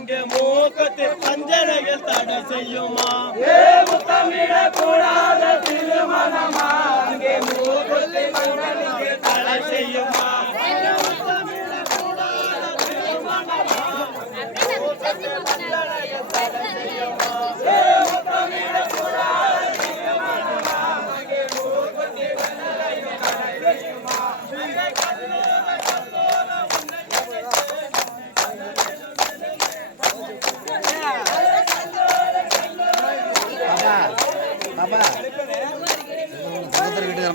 தங்க மோகத்தில் அஞ்சனையில் தடை செய்யுமா? தமிழ கூட பாப்பா. பாப்பா. ஒருத்தர் வீட்டுக்கு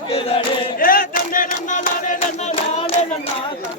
Thank you, Daddy.